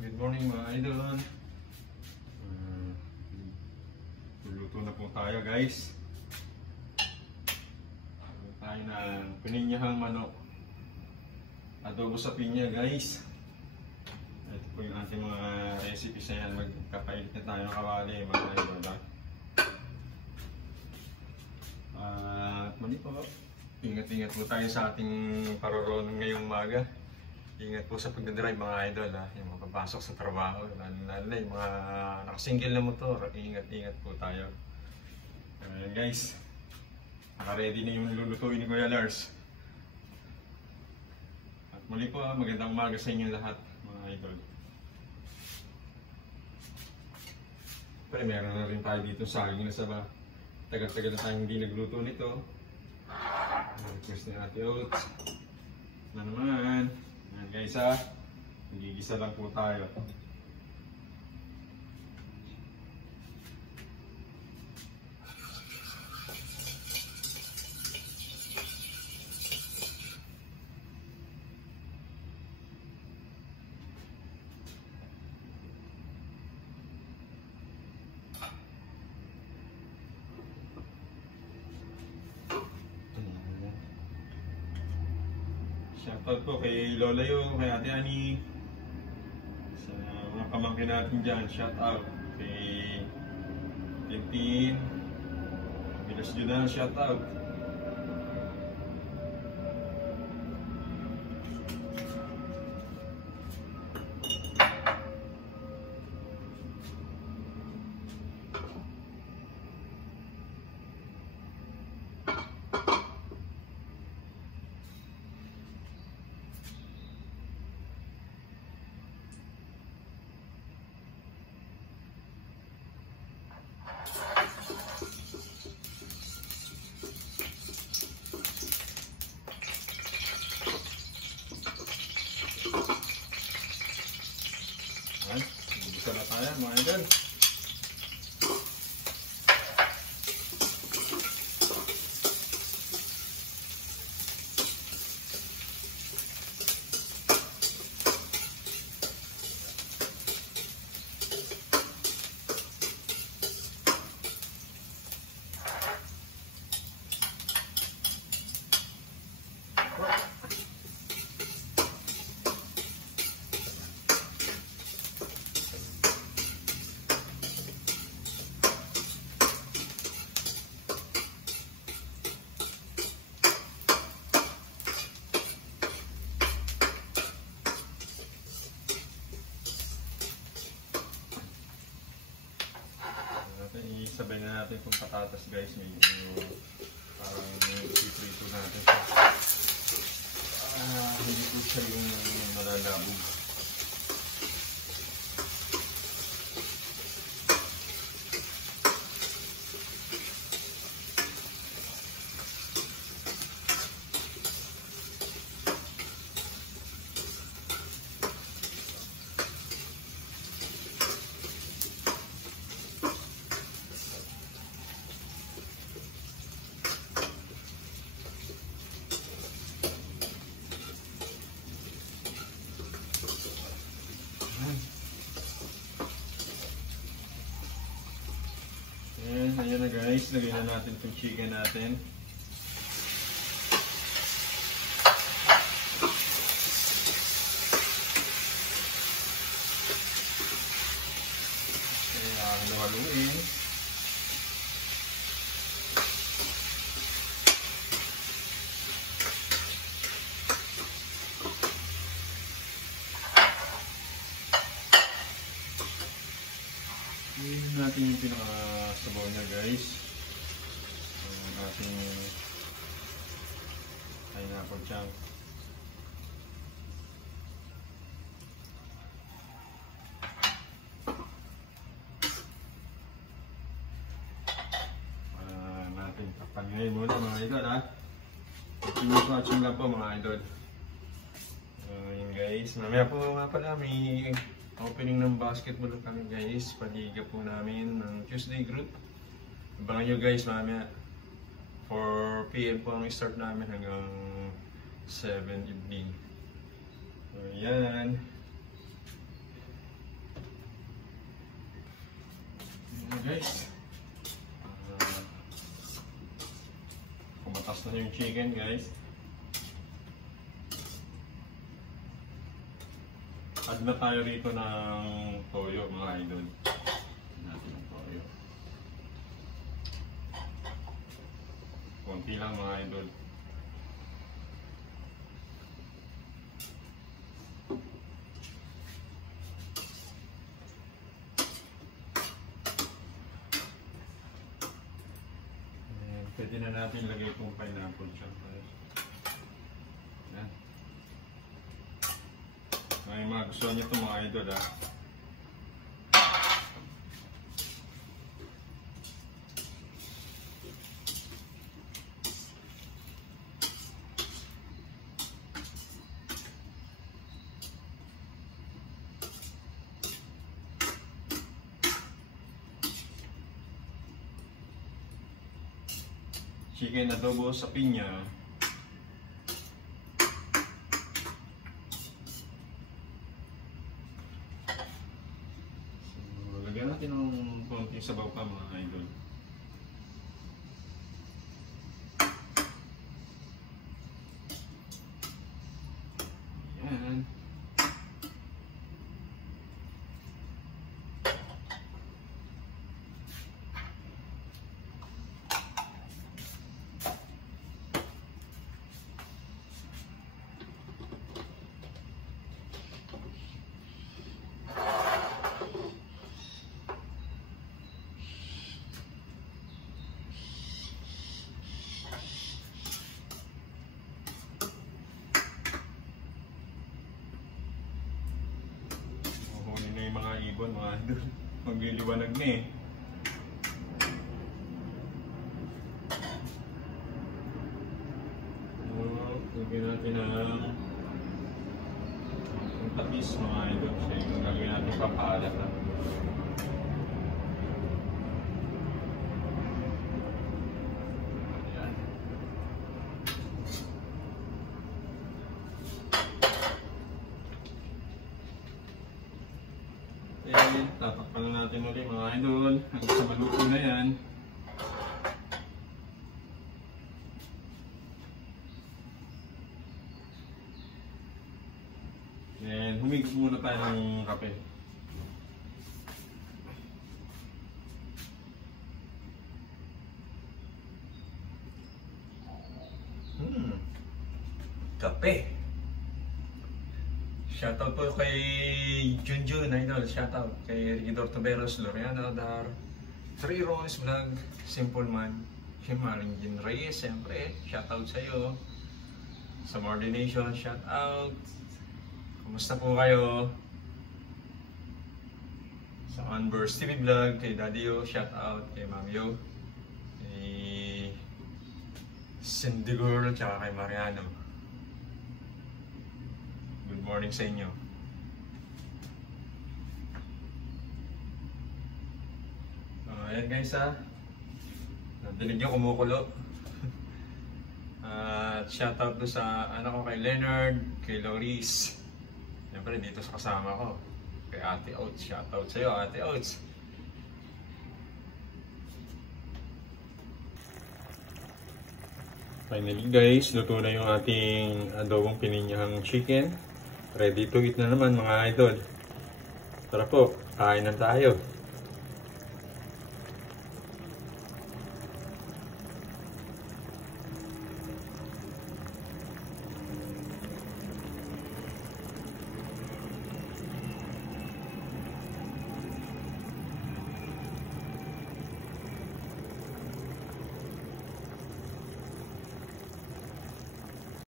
Good morning mga idol. Luluto na po tayo guys. Tayo ng pininyahang manok. Adobo sa pinya guys. Ito po yung ating mga recipes na yan. Magkapailit na tayo ng kawali mga idol. At mali po, ingat-ingat po tayo sa ating paroroon ngayong umaga. Ingat po sa pagdadrive mga idol, yung mga papasok sa trabaho, lalo na yung mga nakasingle na motor, ingat-ingat po tayo. Guys, naka-ready na yung lulutuin ni Kuya Lars. At muli po, magandang umaga sa inyo lahat mga idol. Pero meron na rin tayo dito saging na saba. Tagal-tagal na tayong hindi nagluto nito. Request ni Ate Oats. Na naman. Ayan guys magigisa lang po tayo. Shoutout po kay Lola Yo, kay Ate Ani, sa mga pamangkin natin dyan. Shoutout kay Tintin, Bilas Judan, shoutout. Bisa na tayo mga idol. Isabay na natin itong patatas guys, medyo parang iprito natin siya. Hindi po siya yung malalabog. Ayan na guys, lagay na natin itong chicken natin. Kaya haluin. Iyon natin yung pinakasabaw niya guys. Ang ating pineapple chunk. Natin tapan ngayon muna mga idol Watching lang po mga idol. Yun guys, mamaya po nga pala may opening ng basketball kami guys, paliga po namin ng Tuesday group. Abangan nyo guys, mamaya 4 PM po ang start namin hanggang 7 evening. So yan. guys. Kumatas na yung chicken guys. Add na tayo rito ng toyo mga idol. Natin ang toyo. Konti lang mga idol. Pwede na natin lagay itong pineapple siya. Yan. Ay, magustuhan nyo ito mga idol ha. Chicken adobo sa pinya. So, lagyan natin ng konting sabaw pa mga idol. Yan. Mga ibon, mga idol. Magliliwanag na eh. Lagyan natin ng tapis mga idol. So, yung gagawin natin papalat na. Tatakpan na natin ulit mga idol hanggang sa maluto na yan. And humigop muna tayo ng kape. Kape. Shoutout po kay Junjun Idol, shoutout kay Rigidor Taberos, Loriano Dar, 3 Rons Vlog, Simple Man, Maringin Reyes, siyempre, shoutout sa iyo. Sa More Nation, shoutout. Kumusta po kayo? Sa Unburst TV Vlog, kay Daddy Yo, shoutout kay Mami Yo, kay Cindy Girl, tsaka kay Mariano. Good morning sa inyo. Ayan guys ha. Nadinig nyo kumukulo. Shoutout do sa anak ko kay Leonard, kay Loris. Siyempre dito sa kasama ko. Kay Ate Oats. Shoutout sa iyo Ate Oats. Finally guys, luto na yung ating adobong pininyahang chicken. Ready to eat na naman mga idol. Tara po, kain na tayo.